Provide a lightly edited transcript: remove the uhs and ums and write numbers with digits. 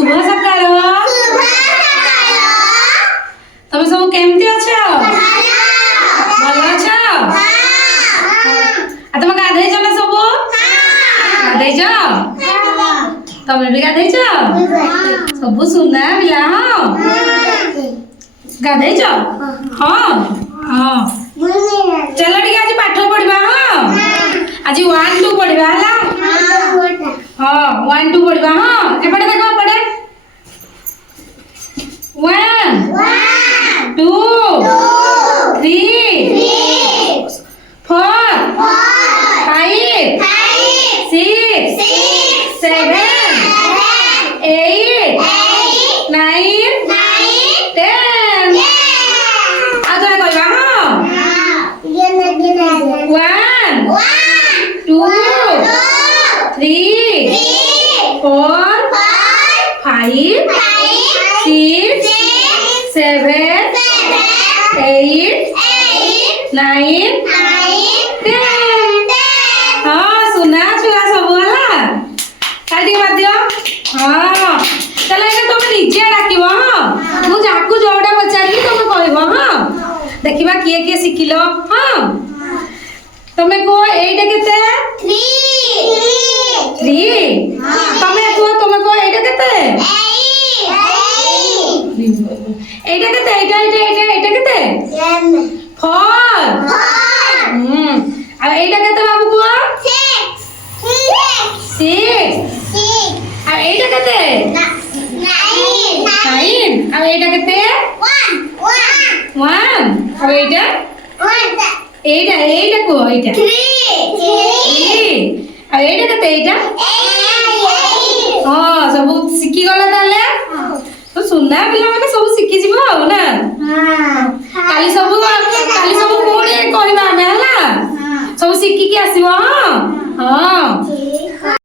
शुभ सकाळ। तमे सब केमती अछ? भल अछ? आ तुम गाधे ना सब? गाधे तमे भी गाधे सब सुना पिला? हाँ गाधे हाँ हाँ चलो ठीक आज पाठ पढ़ा। हाँ आज 1 2 पढ़ा है। हाँ 1 2 पढ़ा। हाँ एपटे देखो पढ़े 1 2 3 4 5 6 7 8 9 10 आज कहवा। हाँ 1 2 3 4 5 6 7 8 9 10 हाँ सुना छुआ सब है काटी मध्य। हाँ चलो ये तुम निजे डाक। हाँ मुझे जाकू जोड़ा पचारि तुम कह। हाँ देखा किए किए शिखिल। हाँ तुम्हें कह एटा केते 3 तुम्हें कह तुम्हें कह एटा केते एटा केते एटा एटा एटा एटा केते 4 आ एटा केते बाबू कह 6 आ एटा केते 9 आ एटा केते 1 आ एटा एटा एटा को एटा 3 आ एटा केते एटा हां सब सिखि गला ताले। तो सुनना पिला माने सब सिखि जिवो हो ना। हां काली सब कोडी कहबा हमें हला सब सिखि के आसीबो। हां